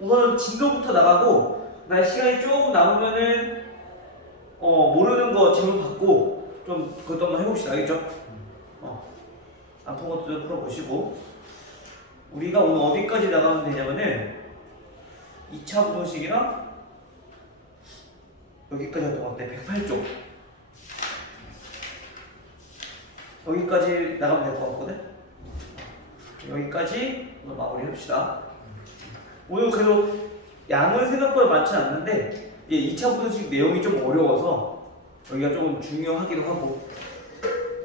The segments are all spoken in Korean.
우선 진도부터 나가고 나 시간이 조금 남으면은 모르는 거 질문 받고 좀 그것도 한번 해봅시다. 알겠죠? 아픈 것도 좀 풀어보시고 우리가 오늘 어디까지 나가면 되냐면은 2차 부등식이랑 여기까지 했던 것 같아. 108쪽 여기까지 나가면 될 것 같거든? 여기까지 오늘 마무리 해봅시다. 오늘 그래도 양은 생각보다 많지 않는데 2차 부등식 내용이 좀 어려워서 여기가 조금 중요하기도 하고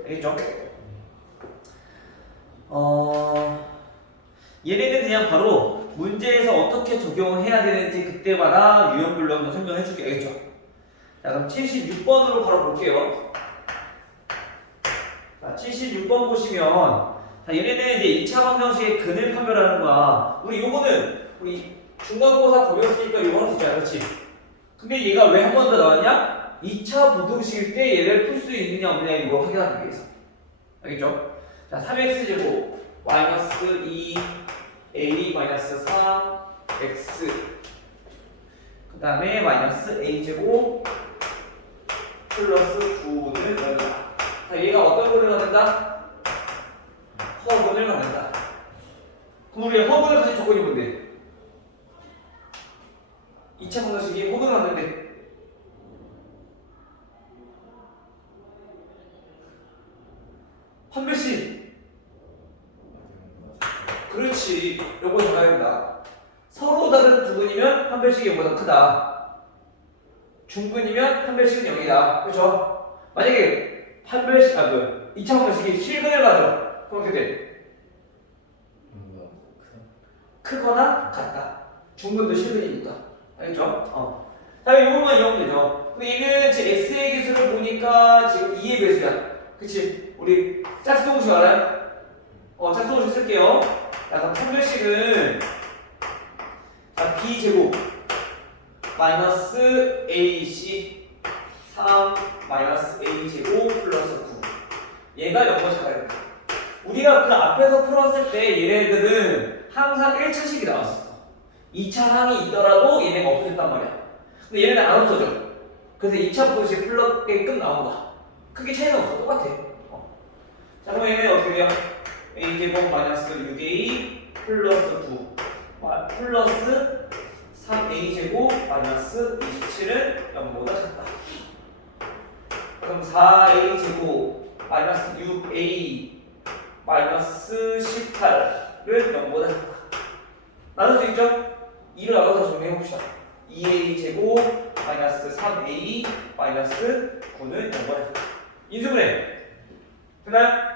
알겠죠? 얘네는 그냥 바로 문제에서 어떻게 적용을 해야 되는지 그때마다 유형별로 한번 설명해 줄게. 알겠죠? 자, 그럼 76번으로 바로 볼게요. 자, 76번 보시면 자, 얘네는 이제 2차 방정식의 근을 판별하는 거야. 우리 중간고사 고였으니까 이거 할 수 있잖아. 그렇지? 근데 얘가 왜 한 번 더 나왔냐? 2차 부등식일 때 얘를 풀 수 있느냐 없느냐 이거 확인하기 위해서. 알겠죠? 자, 3x제곱 마이너스 2a 마이너스 3x 그 다음에 마이너스 a제곱 플러스 9는 여기다. 자, 얘가 어떤 근을 갖는다? 허근을 갖는다. 그럼 우리 허근을 가진 조건이 뭔데? 2차 방정식이 허근을 갖는데 판별식. 그렇지. 요거 정해야 된다. 서로 다른 두 근이면 판별식이 얘보다 크다. 중근이면 판별식은 0이다. 그렇죠? 만약에 판별식 2차 방정식이 실근을 가져. 그럼 어떻게 돼? 크거나 같다. 중근도 실근이니까. 알겠죠? 자, 요것만 이해하면 되죠. 근데 얘는 제 x의 개수를 보니까 지금 2의 배수야. 그치? 우리 짝수공식 알아요? 짝수공식 쓸게요. 자, 그럼 판별식은 자, b제곱 마이너스 ac 3 마이너스 a제곱 플러스 9 얘가 0번 작아야 돼. 우리가 그 앞에서 풀었을 때 얘네들은 항상 1차식이 나왔어. 2차 항이 있더라도 얘네가 없어졌단 말이야. 근데 얘네는 안 없어져. 그래서 2차 부등식 풀러게끔 나온 거야. 크게 차이는 없어. 똑같아. 자, 그럼 얘는 어떻게 돼요? a제곱 마이너스 6a 플러스 9 플러스 3a제곱 마이너스 27은 0보다 작다. 그럼 4a제곱 마이너스 6a 마이너스 18은 0보다 작다. 나눌 수 있죠? 2를 나눠서 정리해봅시다. 2a제곱 마이너스 3a 마이너스 9는 0보다 작다. 인수분해 됐나요?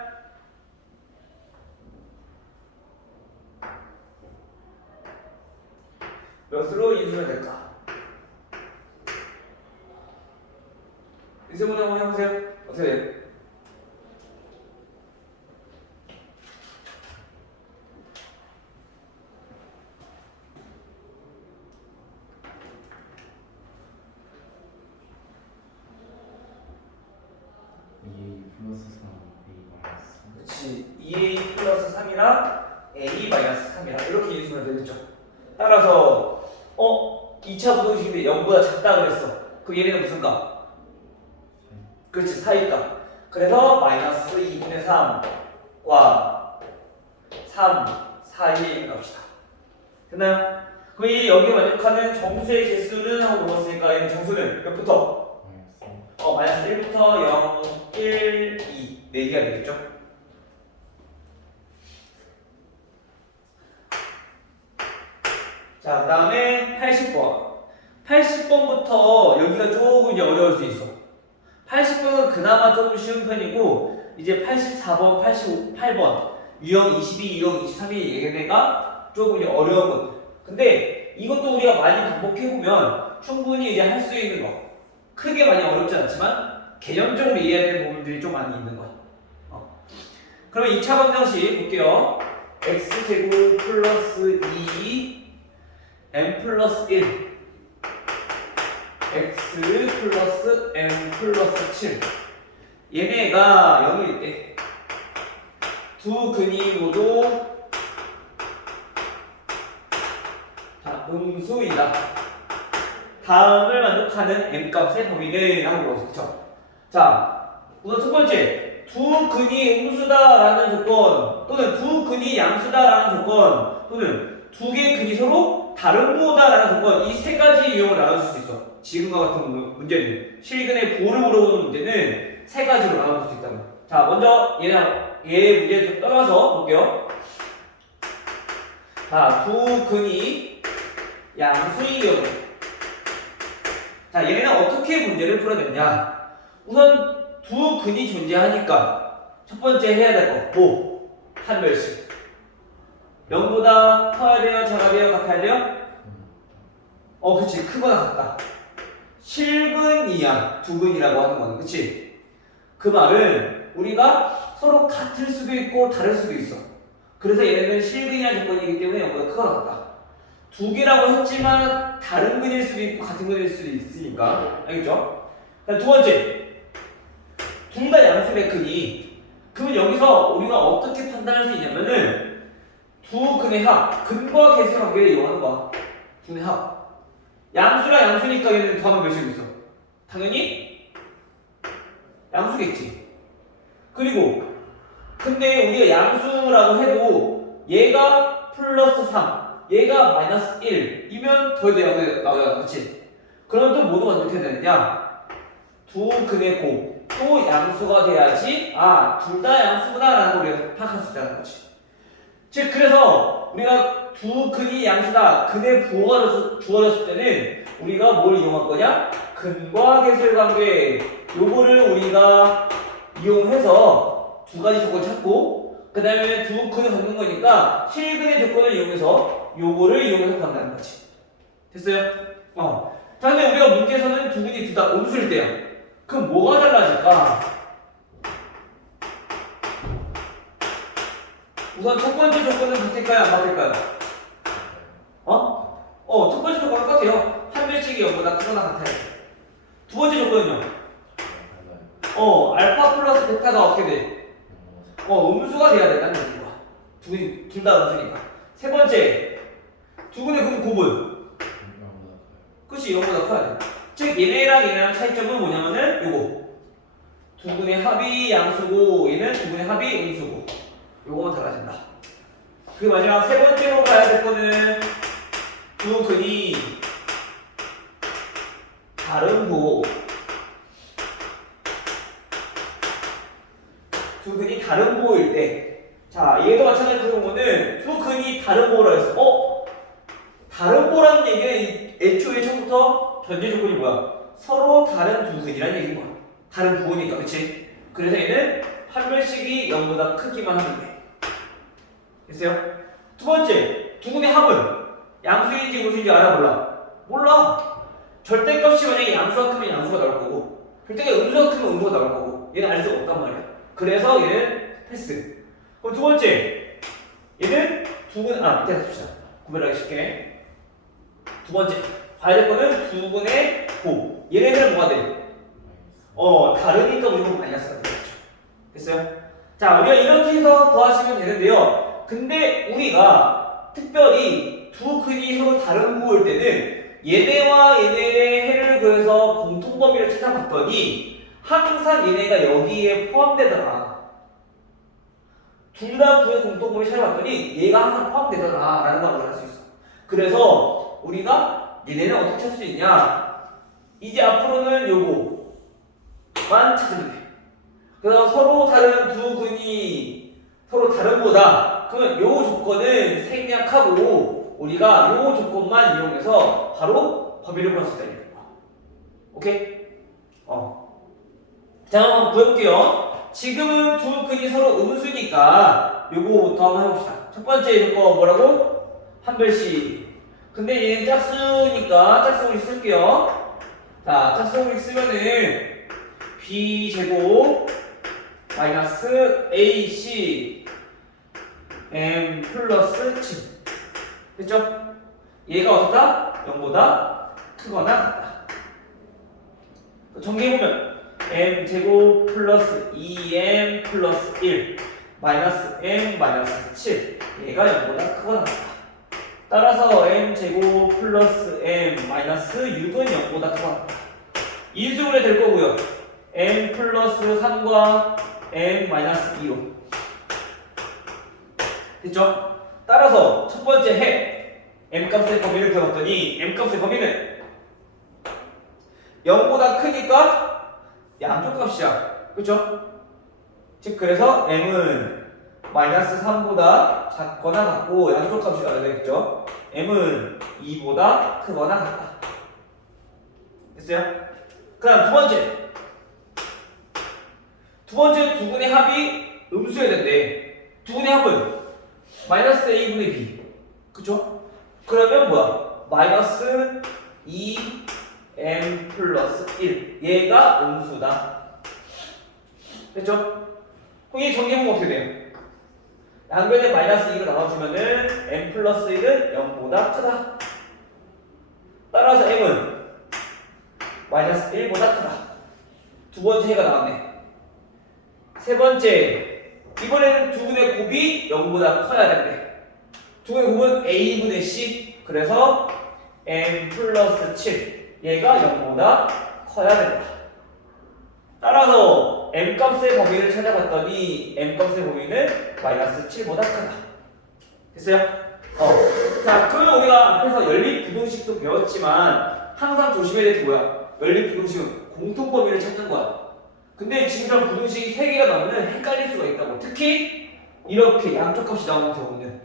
몇으로 인수분해 될까? 인수분해 한번 해보세요. 어떻게 돼요? 그렇지. 2a 플러스 3이랑 a 마이너스 3이랑 이렇게 인수분해 되겠죠. 따라서 2차 부등식인데 0보다 작다 그랬어. 그럼 얘네는 무슨 값? 그렇지, 4이니까. 그래서 마이너스 2분의 3과 3, 4의 값이다. 됐나요? 그럼 이 여기에 만족하는 정수의 개수는 하고 물었으니까 얘는 정수는 몇부터? 마이너스 1부터 0, 1, 2 4개가 되겠죠? 자, 그 다음에 80번. 80번부터 여기가 조금 이제 어려울 수 있어. 80번은 그나마 조금 쉬운 편이고, 이제 84번, 88번, 유형 22, 유형 23이 얘네가 조금 이제 어려운 것. 근데 이것도 우리가 많이 반복해보면 충분히 이제 할 수 있는 거. 크게 많이 어렵지 않지만, 개념적으로 이해해야 되는 부분들이 좀 많이 있는 거야. 그러면 2차 방정식 볼게요. x제곱 플러스 2 m 플러스 1 x 플러스 m 플러스 7 얘네가 0일 때 두 근이 모두 자 음수이다. 다음을 만족하는 m값의 범위는 하는 거죠. 그쵸? 자, 우선 첫 번째, 두 근이 음수다라는 조건, 또는 두 근이 양수다라는 조건, 또는 두 개의 근이 서로 다른 부호다라는 조건, 이 세 가지 유형을 나눠줄 수 있어. 지금과 같은 문제는, 실근의 부호를 물어보는 문제는 세 가지로 나눠줄 수 있다는 거야. 자, 먼저 얘 문제 좀 떠나서 볼게요. 자, 두 근이 양수의 경우. 자, 얘네는 어떻게 문제를 풀어냈냐? 우선 두 근이 존재하니까 첫 번째 해야 될 거, 뭐? 판별식. 0보다 커야 돼요? 작아야 돼요? 같아야 돼요? 그치. 크거나 같다. 실근 이하 두 근이라고 하는 거는, 그치? 그 말은 우리가 서로 같을 수도 있고 다를 수도 있어. 그래서 얘네는 실근이라는 조건이기 때문에 0보다 크거나 같다. 두 개라고 했지만 다른 근일 수도 있고 같은 근일 수도 있으니까. 알겠죠? 두 번째, 둘 다 양수의 근이. 그러면 여기서 우리가 어떻게 판단할 수 있냐면은 두 근의 합, 근과 계수 관계를 이용하는 거야. 두 근의 합. 양수랑 양수니까 얘는 더하면 몇이 있어? 당연히 양수겠지. 그리고 근데 우리가 양수라고 해도 얘가 플러스 3, 얘가 마이너스 1이면 더해도 나오잖아. 그치? 그럼 또 뭐도 만족해야 되느냐? 두 근의 곱, 또 양수가 돼야지, 둘 다 양수구나 라는 걸 우리가 파악할 수 있다는 거지. 즉, 그래서 우리가 두 근이 양수다, 근의 부호가 주어졌을 때는 우리가 뭘 이용할 거냐? 근과 계수의 관계, 요거를 우리가 이용해서 두 가지 조건을 찾고, 그 다음에 두 근을 갖는 거니까 실근의 조건을 이용해서 요거를 이용해서 판단하는 거지. 됐어요? 자, 근데 우리가 문제에서는 두 근이 둘 다 음수일 때야. 그럼 뭐가 달라질까? 우선 첫 번째 조건은 같을까요? 안 같을까요? 첫 번째 조건은 똑같아요. 판별식이 0보다 크거나 같아요. 두 번째 조건은요? 알파 플러스 베타가 어떻게 돼? 음수가 돼야 된다는 얘기야. 둘 다 음수니까. 세 번째, 두 근의 그럼 곱은? 그치, 0보다 커야 돼. 즉, 얘네랑 차이점은 뭐냐면은 요거. 두 근의 합이 양수고, 얘는 두 근의 합이 음수고. 요거만 달라진다. 그 마지막 세 번째로 가야 될 거는 두 근이 다른 부호. 두 근이 다른 부호일 때. 자, 얘도 마찬가지로 그런 거는 두 근이 다른 부호라 했어. 다른 부호라는 얘기는 애초에 처음부터 전제 조건이 뭐야? 서로 다른 두 근이라는 얘기인 거야. 다른 부호니까, 그치? 그래서 얘는 판별식이 0보다 크기만 하면 돼. 됐어요? 두 번째, 두 근의 합은 양수인지 음수인지 알아? 몰라. 절대값이 만약에 양수가 크면 양수가 나올 거고, 절대가 음수가 크면 음수가 나올 거고, 얘는 알 수가 없단 말이야. 그래서 얘는 패스. 그럼 두 번째, 얘는 두 근, 밑에 봅시다. 구별하기 쉽게. 두 번째, 봐야 될 거는 두 근의 곱. 얘네들은 뭐가 돼? 다르니까 무조건 마이너스가 되겠죠. 됐어요? 자, 우리가 이렇게 해서 구하시면 되는데요. 근데 우리가 특별히 두 근이 서로 다른 부호일 때는 얘네와 얘네의 해를 그려서 공통범위를 찾아봤더니 항상 얘네가 여기에 포함되더라. 둘 다 구의 공통범위 찾아봤더니 얘가 항상 포함되더라 라는 걸 알 수 있어. 그래서 우리가 얘네는 어떻게 찾을 수 있냐? 이제 앞으로는 요거만 찾으면 돼. 그래서 서로 다른 두 근이 서로 다른 거다. 그러면 요 조건을 생략하고 우리가 요 조건만 이용해서 바로 범위를 구할 수 있다. 오케이? 자, 한번 구해볼게요. 지금은 두 근이 서로 음수니까 요거부터 한번 해봅시다. 첫 번째 조건 뭐라고? 판별식. 근데 얘는 짝수니까 짝수공식 쓸게요. 자, 짝수공식 쓰면은 b제곱 마이너스 ac m 플러스 7 됐죠? 얘가 어떻다? 0보다 크거나 같다. 정리해보면 m제곱 플러스 2m 플러스 1 마이너스 m 마이너스 7 얘가 0보다 크거나 같다. 따라서 m제곱 플러스 m 마이너스 6은 0보다 크다. 인수분해 될 거고요. m 플러스 3과 m 마이너스 2로. 됐죠? 따라서 첫 번째 해 m값의 범위를 구해봤더니 m값의 범위는 0보다 크니까 양쪽 값이야. 그쵸? 즉 그래서 m은 마이너스 3보다 작거나 같고 양쪽 값이 나와야 되겠죠? m은 2보다 크거나 같다. 됐어요? 그 다음 두 번째 두근의 합이 음수여야 된대. 두근의 합은 마이너스 a분의 b. 그쵸? 그러면 뭐야? 마이너스 2m 플러스 1. 얘가 음수다. 됐죠? 그럼 이 정리해보면 어떻게 돼요? 양변에 마이너스 2가 나와주면은 m 플러스 1은 0보다 크다. 따라서 m은 마이너스 1보다 크다. 두 번째 해가 나왔네. 세 번째, 이번에는 두근의 곱이 0보다 커야 된대. 두근의 곱은 a분의 c. 그래서 m 플러스 7. 얘가 0보다 커야 된다. 따라서 m값의 범위를 찾아봤더니 m값의 범위는 마이너스 7보다 크다. 됐어요? 자, 그러면 우리가 앞에서 연립부등식도 배웠지만 항상 조심해야 될 게 뭐야? 연립부등식은 공통범위를 찾는 거야. 근데 지금처럼 부등식이 3개가 나오면 헷갈릴 수가 있다고. 특히 이렇게 양쪽 값이 나오는 경우는.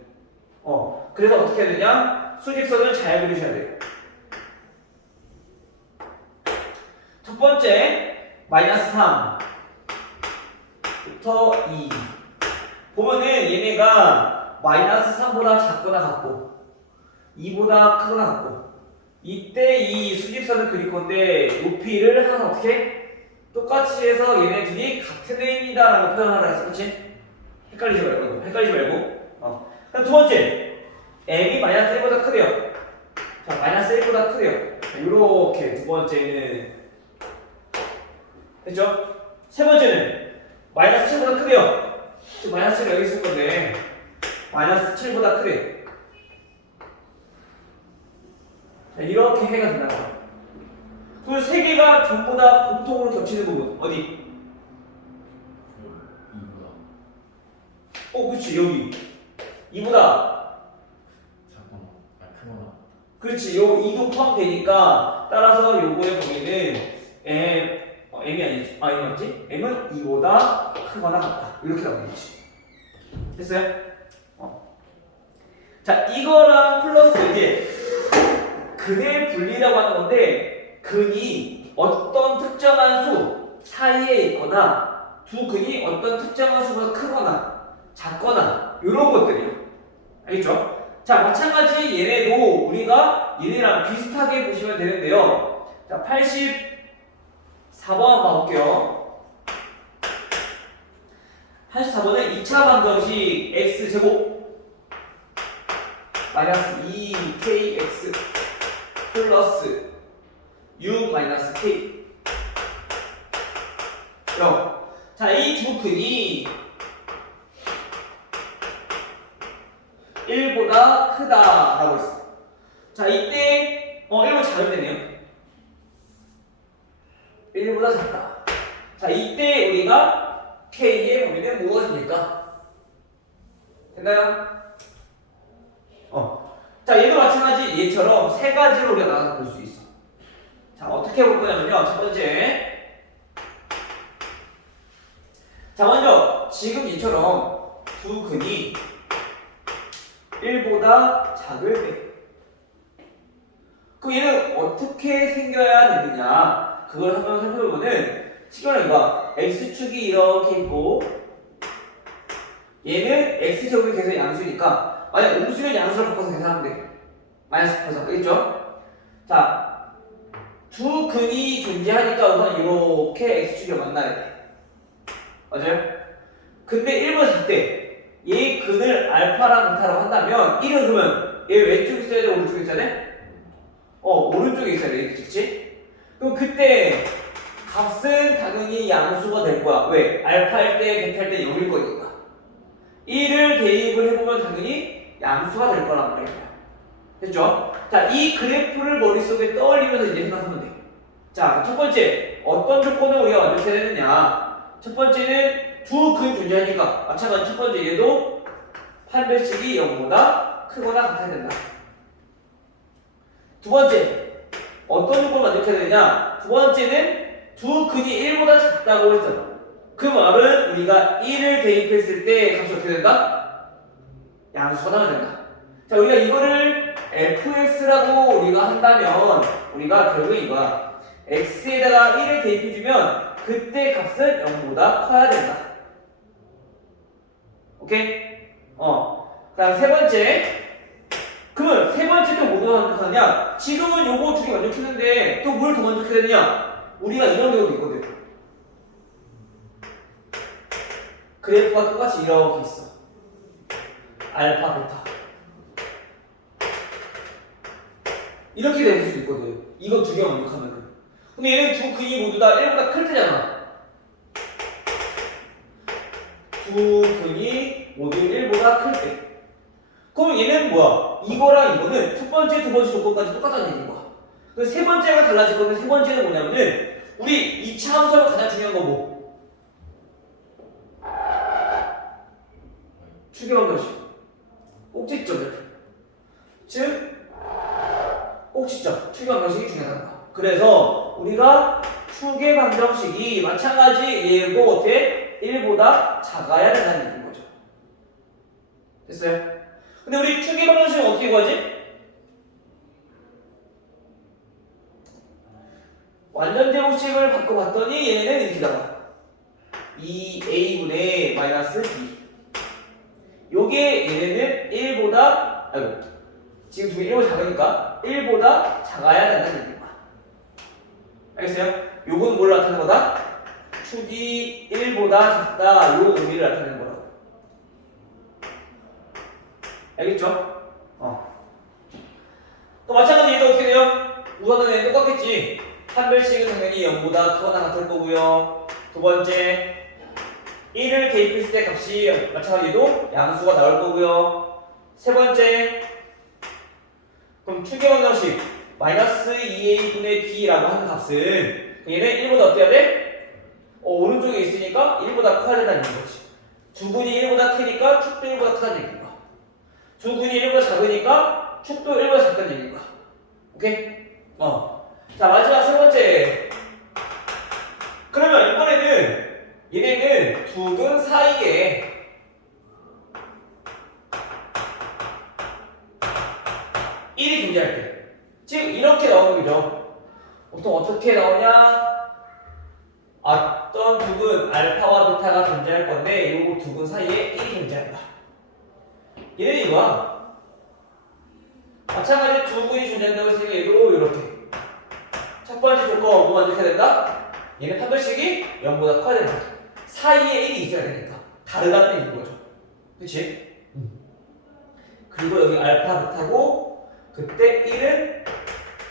그래서 어떻게 해야 되냐? 수직선을 잘 그리셔야 돼요. 첫 번째, 마이너스 3부터 2. 보면은 얘네가 마이너스 3보다 작거나 같고 2보다 크거나 같고, 이때 이 수직선을 그릴 건데 높이를 항상 어떻게? 똑같이 해서 얘네들이 같은 애입니다 라고 표현하라 했어. 그치? 헷갈리지 말고. 그럼 두 번째, m이 마이너스 1보다 크대요. 자, 마이너스 1보다 크대요. 요렇게 두 번째는 됐죠? 세 번째는 마이너스 7보다 크대요. 지금 마이너스 7이 여기 있을 건데 마이너스 7보다 크대. 자, 이렇게 해가 된다는 거야. 그 세 개가 전부 다 공통으로 겹치는 부분 어디? 2보다. 그렇지, 여기 2보다 작거나 크거나. 그렇지, 요 2도 포함되니까 따라서 요거의 범위는 m이 아니지. m 맞지? m은 2보다 크거나 같다. 이렇게 나오겠지. 됐어요? 자, 이거랑 플러스 이제 근의 분리라고 하는 건데, 근이 어떤 특정한 수 사이에 있거나 두 근이 어떤 특정한 수보다 크거나 작거나 이런 것들이요. 알겠죠? 자, 마찬가지 얘네도 우리가 얘네랑 비슷하게 보시면 되는데요. 자, 84번 한번 봐볼게요. 84번은 2차 방정식 x제곱 마이너스 2kx 플러스 6 마이너스 k. 자, 이 두 근이 1보다 크다라고 했어. 자, 이때 1보다 작을 때네요. 1보다 작다. 자, 이때 우리가 k의 범위는 무엇입니까? 됐나요? 자, 얘도 마찬가지 얘처럼 세 가지로 우리가 나눠서 볼 수 있어. 자, 어떻게 볼 거냐면요. 첫 번째. 자, 먼저 지금 이처럼 두 근이 1보다 작을 때, 그럼 얘는 어떻게 생겨야 되느냐? 그걸 한번 살펴보면은 시간은 이거 x축이 이렇게 있고 얘는 x제곱이 계속 양수니까 만약 음수면 양수를 바꿔서 계산하면 돼. 마이너스 바꿔서. 알겠죠? 자, 두 근이 존재하니까 우선 이렇게 x축이 만나야 돼. 맞아요? 근데 1보다 작대. 얘 근을 알파랑 베타라고 한다면 1은 그러면 얘 왼쪽에 있어야 돼? 오른쪽에 있어야 돼? 오른쪽에 있어야 돼. 그치? 그럼 그때 값은 당연히 양수가 될 거야. 왜? 알파일 때, 베타일 때 0일 거니까. 1을 대입을 해보면 당연히 양수가 될 거란 말이야. 됐죠? 자, 이 그래프를 머릿속에 떠올리면서 이제 생각하면 돼. 자, 첫 번째, 어떤 조건을 우리가 완벽해야 되느냐? 첫 번째는 두 근 존재하니까 마찬가지 첫 번째 얘도 판별식이 0보다 크거나 같아야 된다. 두 번째, 어떤 조건을 만족해야 되느냐? 두 번째는 두 근이 1보다 작다고 했잖아. 그 말은 우리가 1을 대입했을 때 값이 어떻게 된다? 양수가 나와야 된다. 자, 우리가 이거를 fx라고 우리가 한다면 우리가 결국 이거야. x에다가 1을 대입해주면 그때 값은 0보다 커야 된다. 오케이? 그다음 세 번째. 그러면 세 번째 또 뭐가 만족하느냐? 지금은 요거 두 개 만족했는데 또 뭘 더 만족해야 되냐? 우리가 이런 경우도 있거든. 그래프가 똑같이 이렇게 있어. 알파, 베타. 이렇게 될 수도 있거든. 이거 두 개 만족하면은. 근데 얘는 두 근이 모두 다 1보다 클 때잖아. 두 근이 모두 1보다 클 때. 그럼 얘는 뭐야? 이거랑 이거는 첫 번째, 두 번째 조건까지 똑같다는 얘기인 거야. 그래서 세 번째가 달라질 건데 세 번째는 뭐냐면은 우리 2차 함수가 가장 중요한 거 뭐? 추계방정식. 꼭지점. 즉 꼭지점. 추계방정식이 중요하다는 거야. 그래서 우리가 추계방정식이 마찬가지 얘도 어떻게 1보다 작아야 된다는 얘기인 거죠. 됐어요? 근데 우리 추계방정식은 어떻게 구하지? 완전제곱식을 바꿔봤더니 얘네는 이렇게 나와. 2a분의 마이너스 b. 요게 얘네는 1보다 지금 두 개 1보다 작으니까 1보다 작아야 된다는 얘기야. 알겠어요? 요건 뭘 나타내는 거다? 축이 1보다 작다 요 의미를 나타내는 거라고. 알겠죠? 또 마찬가지 얘도 어떻게 돼요? 우선은 얘는 똑같겠지. 판별식은 당연히 0보다 크거나 같을 거고요. 두 번째 1을 대입했을 때 값이 마찬가지로 양수가 나올 거고요. 세 번째 그럼 추계방정식 마이너스 2a분의 b라고 하는 값은 얘는 1보다 어때야 돼? 오른쪽에 있으니까 1보다 커야 된다는 거지. 두 근이 1보다 크니까 축도 1보다 크다는 얘기인 거야. 두 근이 1보다 작으니까 축도 1보다 작다는 얘기인 거야. 오케이? 자, 마지막 세 번째. 그러면 이번에는 얘네는 두 근 사이에 일이 존재할 때. 즉 이렇게 나오는 거죠. 보통 어떻게 나오냐? 어떤 두 근 알파와 베타가 존재할 건데 요 두 근 사이에 1이 존재한다. 얘는 이거야. 마찬가지로 두 근이 존재한다고 했으니까 얘도 이렇게. 첫 번째 조건 뭐 만족해야 된다? 얘는 판별식이 0보다 커야 된다. 사이에 1이 있어야 되니까. 다르다는 얘기인 거죠. 그치? 그리고 여기 알파 베타고 그때 1은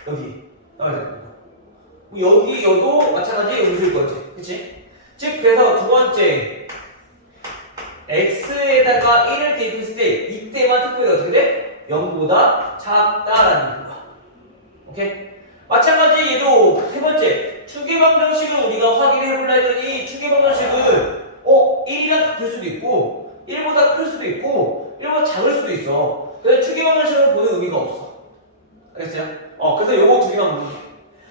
여기 나와야 됩니다. 여기 여도 마찬가지 음수일 거지. 그치? 즉 그래서 두 번째 x에다가 1을 대입했을 때 이때만 특별히 어떻게 돼? 0보다 작다라는 거야. 오케이? 마찬가지 얘도 세 번째 추계방정식을 우리가 확인해 보려 했더니 추계방정식은 1이랑 같을 수도 있고 1보다 클 수도 있고 1보다 작을 수도 있어. 그래서 추계방정식을 보는 의미가 없어. 알겠어요? 그래서 요거 두 개만 보면 돼.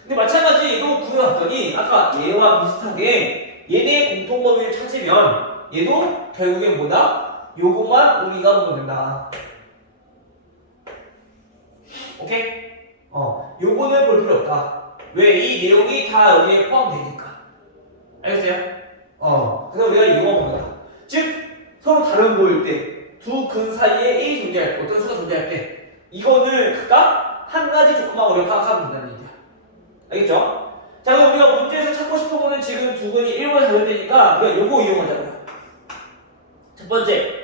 근데 마찬가지 얘도 구해봤더니 아까 얘와 비슷하게 얘네의 공통범위를 찾으면 얘도 결국엔 뭐다? 요거만 우리가 보면 된다. 오케이? 요거는 볼 필요 없다. 왜? 이 내용이 다 여기에 포함되니까. 알겠어요? 그래서 우리가 이거만 보면 된다. 즉 서로 다른 거일 때 두 근 사이에 1이 존재할 때 어떤 수가 존재할 때 이거는 각각 한 가지 조건만 우리가 파악하면 된다는 얘기야. 알겠죠? 자, 그럼 우리가 문제에서 찾고 싶은 거는 지금 두 근이 1보다 작을 때니까 우리가 요거 이용하자고요. 첫 번째,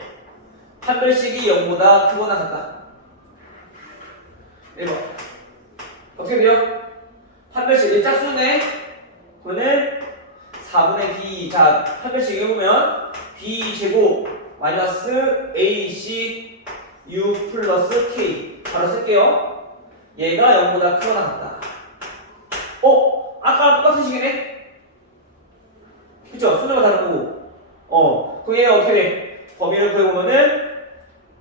판별식이 0보다 크거나 같다. 1번. 어떻게 돼요? 판별식이 짝수네. 그러면 4분의 b. 자, 판별식 해보면 b제곱 마이너스 ac u 플러스 k 바로 쓸게요. 얘가 0보다 크거나 같다. 아까랑 똑같은 식이네? 그쵸? 순서가 다른 거고. 그럼 얘가 어떻게 돼? 범위를 구해보면은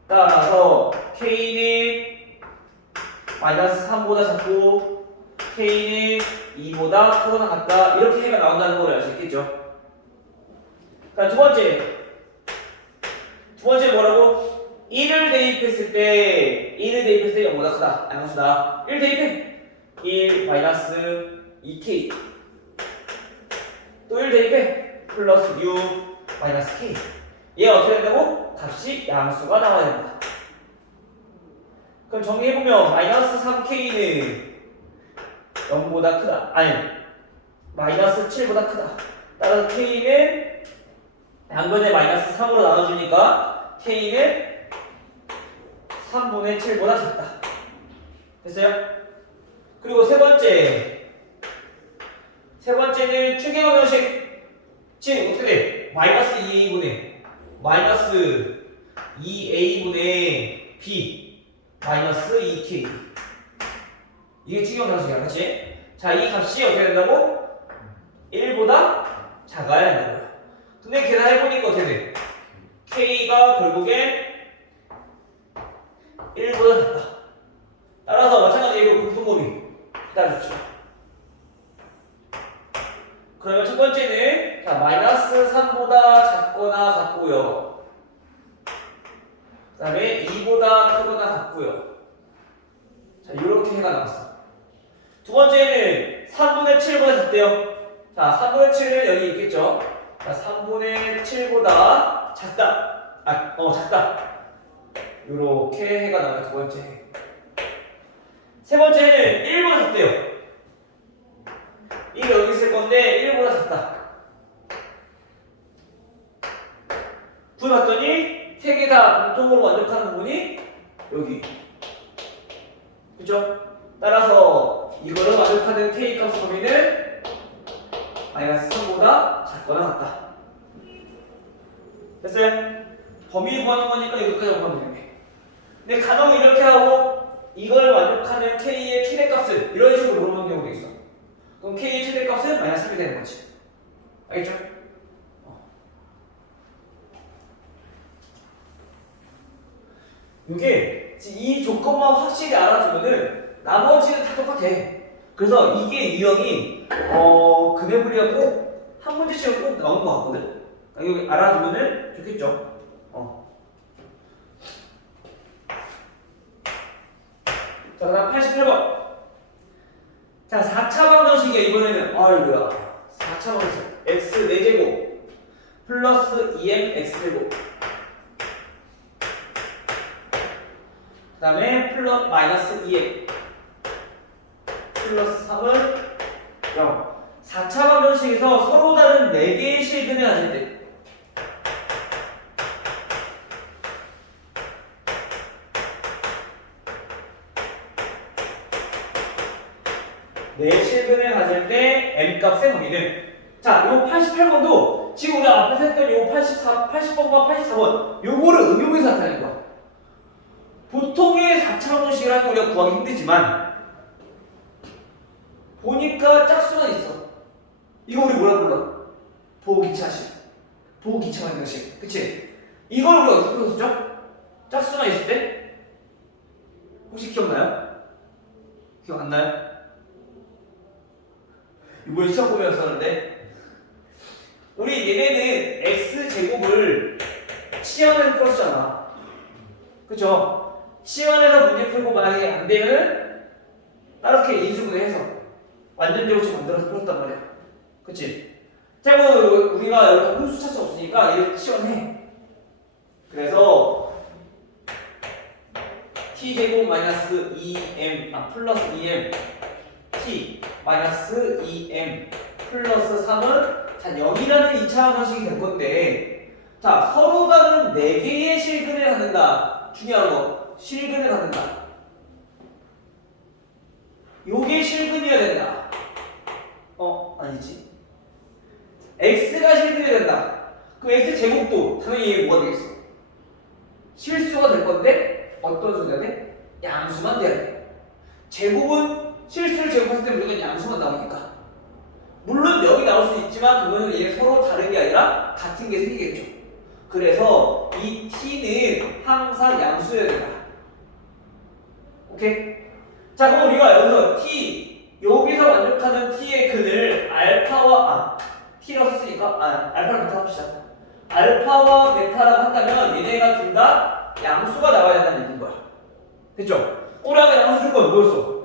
따라서 K는 마이너스 3보다 작고 K는 2보다 크거나 같다. 이렇게 해가 나온다는 걸 알 수 있겠죠? 자, 두 번째 뭐라고? 1을 대입했을 때 0보다 크다. 양수다. 1 대입해. 1 마이너스 2K. 또 1 대입해. 플러스 6 마이너스 K. 얘가 어떻게 된다고? 값이 양수가 나와야 된다. 그럼 정리해보면 마이너스 3K는 0보다 크다. 아니, 마이너스 7보다 크다. 따라서 K는 양변에 마이너스 3으로 나눠주니까 K는 3분의 7보다 작다. 됐어요? 그리고 세 번째는 추계호 형식. 지금 어떻게 돼? 마이너스 2A분의 마이너스 2A분의 B 마이너스 2K. 이게 추계호 형식이야, 그치? 자, 이 값이 어떻게 된다고? 1보다 작아야 된다고요. 근데 계산해보니까 어떻게 돼? K가 결국엔 1보다 작다. 따라서 마찬가지로 공통범위 따라주죠. 그러면 첫 번째는 자, 마이너스 3보다 작거나 같고요. 그 다음에 2보다 크거나 같고요. 자, 이렇게 해가 나왔어. 두 번째는 3분의 7보다 작대요. 자, 3분의 7은 여기 있겠죠. 자, 3분의 7보다 작다. 작다. 이렇게 해가 나와요. 두 번째. 세 번째는 1보다 작대요. 1 여기 있을 건데 1보다 작다. 구해봤더니 세 개 다 공통으로 만족하는 부분이 여기. 그죠? 따라서 이거를 만족하는 K 값 범위는 마이너스 3보다 작거나 같다. 됐어요? 범위 구하는 거니까 여기까지 오면 돼. 근데 간혹 이렇게 하고 이걸 만족하는 K의 최대값은 이런 식으로 물어보는 경우도 있어. 그럼 K의 최대값은 마이너스 3이 되는 거지. 알겠죠? 이게 이 조건만 확실히 알아두면은 나머지는 다 똑같아. 그래서 이게 유형이 그래브리가 꼭 한 문제씩은 꼭 나오는 것 같거든. 그러니까 여기 알아두면은 좋겠죠. 자, 그다음 88번. 자, 4차 방정식이야. 이번에는 아이고야. 4차 방정식. x 4제곱 플러스 2m x제곱. 그 다음에 플러스 마이너스 2m 플러스 3은 0. 4차 방정식에서 서로 다른 4개의 실근을 가질 때 네 실근을 가질 때 m 값의 범위는 자, 요 88번도 지금 우리 앞에서 했던 요 80번과 84번 요거를 응용해서 나타내는 거야. 보통의 4차 방정식을 할 때 우리가 구하기 힘들지만 보니까 짝수가 있어. 이거 우리 뭐라 불러? 보기차식. 보기차 방정식. 그치? 이걸 우리가 어떻게 풀었었죠? 짝수가 있을 때? 혹시 기억나요? 기억 안 나요? 이번에 시험 보면 썼는데 우리 얘네는 x제곱을 치환해서 풀었잖아. 그쵸? 치환해서 문제 풀고 만약에 안 되면은 이렇게 인수분해해서 완전 제곱식 만들어서 풀었단 말이야. 그치? 자, 뭐 우리가 여기서 홀수 찾을 수 없으니까 얘를 치환해. 그래서 t제곱 마이너스 2m 플러스 2m t 마이너스 2m 플러스 3은 자 0이라는 2차 방정식이 될 건데 자 서로 다른 4개의 실근을 갖는다. 중요한 거 실근을 갖는다. 요게 실근이어야 된다. 아니지. x가 실근이어야 된다. 그럼 x제곱도 당연히 뭐가 되겠어? 실수가 될 건데 어떤 수가 돼? 양수만 돼야 돼. 제곱은 실수를 제곱했을 때 무조건 양수가 나오니까. 물론 여기 나올 수 있지만 그거는 얘 서로 다른 게 아니라 같은 게 생기겠죠. 그래서 이 t는 항상 양수여야 된다. 오케이? 자, 그럼 우리가 여기서 t, 여기서 만족하는 t의 근을 알파와 t라고 썼으니까 알파랑 베타 합시다. 알파와 베타라고 한다면 얘네가 둘 다 양수가 나와야 된다는 얘기인 거야. 됐죠? 우리 아까 양수 줄 거야. 뭐였어?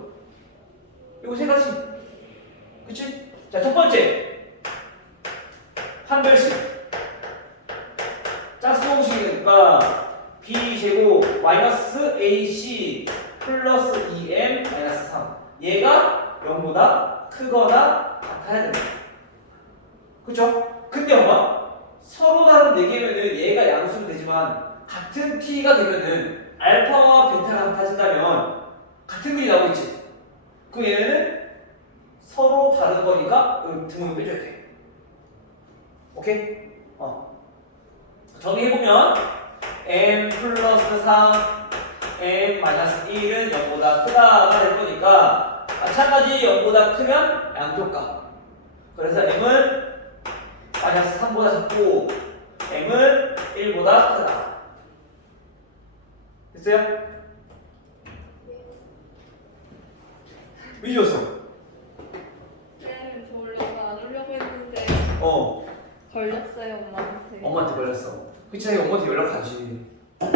이거 세 가지. 그치? 자, 첫 번째. 판별식. 짝수 공식이니까 b제곱 마이너스 ac 플러스 2m 마이너스 3. 얘가 0보다 크거나 같아야 된다. 그쵸? 근데 봐봐. 서로 다른 4개면은 얘가 양수는 되지만 같은 t가 되면은 알파와 베타가 같아진다면 같은 글이 나오겠지. 그럼 얘네는 서로 다른 거니까 등호를 빼줘야 돼. 오케이? 정리해보면 m 플러스 3 m 마이너스 1은 0보다 크다가 될 거니까 마찬가지 0보다 크면 양쪽값. 그래서 m은 마이너스 3보다 작고 m은 1보다 크다. 됐어요? 미쳤어. 쌤, 저 원래 이거 안 오려고 했는데 걸렸어요, 엄마한테. 엄마한테 걸렸어. 그치, 자기 엄마한테 연락하지. 제가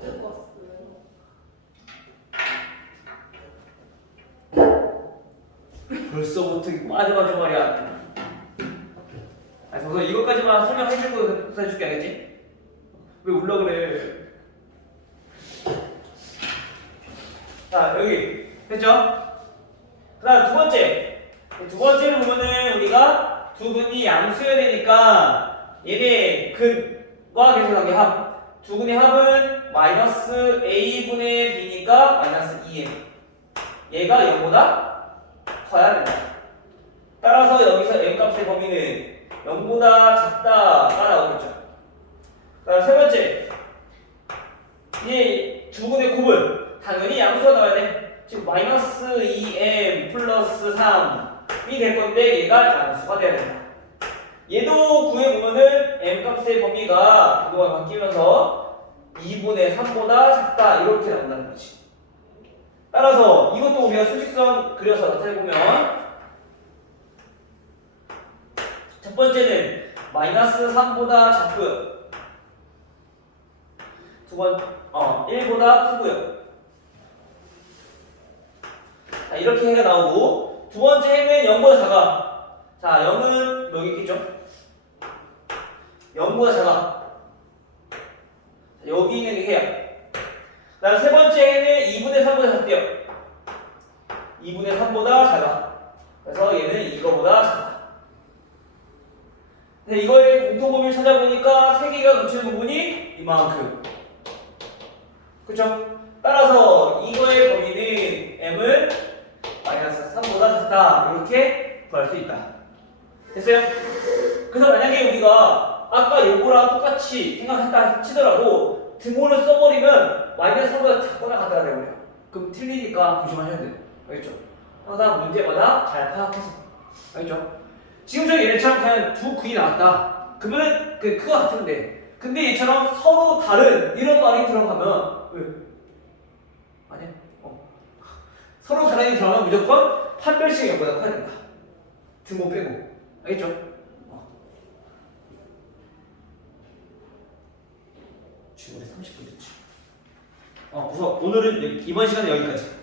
체육관 못 들고 왔어요. 벌써부터 빠져가지고 말이야. 아니, 그래서 이것까지만 설명해주고 해줄게, 알겠지? 왜 울려 그래? 자, 여기 됐죠? 그다음 두 번째. 두 번째를 보면은 우리가 두 근이 양수여야 되니까 얘네 근과 계속하게 합. 두 근의 합은 마이너스 a분의 b니까 마이너스 2m. 얘가 0보다 커야 된다. 따라서 여기서 m 값의 범위는 0보다 작다가 나오겠죠. 그다음 세 번째. 이 두 근의 곱은 당연히 양수가 나와야 돼. 지금 마이너스 2m 플러스 3이 될 건데 얘가 양수가 돼야 된다. 얘도 구해보면은 m 값의 범위가 그동안 바뀌면서 2분의 3보다 작다 이렇게 나온다는 거지. 따라서 이것도 우리가 수직선 그려서 나타내보면 첫 번째는 마이너스 3보다 작고요. 두 번, 1보다 크고요. 자, 이렇게 해가 나오고 두 번째 해는 0보다 작아. 자, 0은 여기 있겠죠? 0보다 작아. 자, 여기 있는 게 해야. 그다음 세 번째 해는 2분의 3보다 작대요. 2분의 3보다 작아. 그래서 얘는 이거보다 작아. 근데 이거의 공통범위를 찾아보니까 세 개가 붙이는 부분이 이만큼. 그쵸? 따라서 이거의 범위는 m은 마이너스 3보다 작다. 이렇게 구할 수 있다. 됐어요? 그래서 만약에 우리가 아까 요거랑 똑같이 생각했다 치더라도 등호를 써버리면 마이너스 3보다 작거나 같다가 돼버려. 그럼 틀리니까 조심하셔야 돼요. 알겠죠? 항상 문제마다 잘 파악해서. 알겠죠? 지금 저희 얘네처럼 그냥 두 근이 나왔다. 그러면은 그 크가 같은데 근데 얘처럼 서로 다른 이런 말이 들어가면 왜? 아니야? 서로 다른 게 들어가면 무조건 판별식이 0보다 커야 된다. 등호 빼고. 알겠죠? 지금 우리 30분 됐지. 우선 오늘은 이번 시간은 여기까지.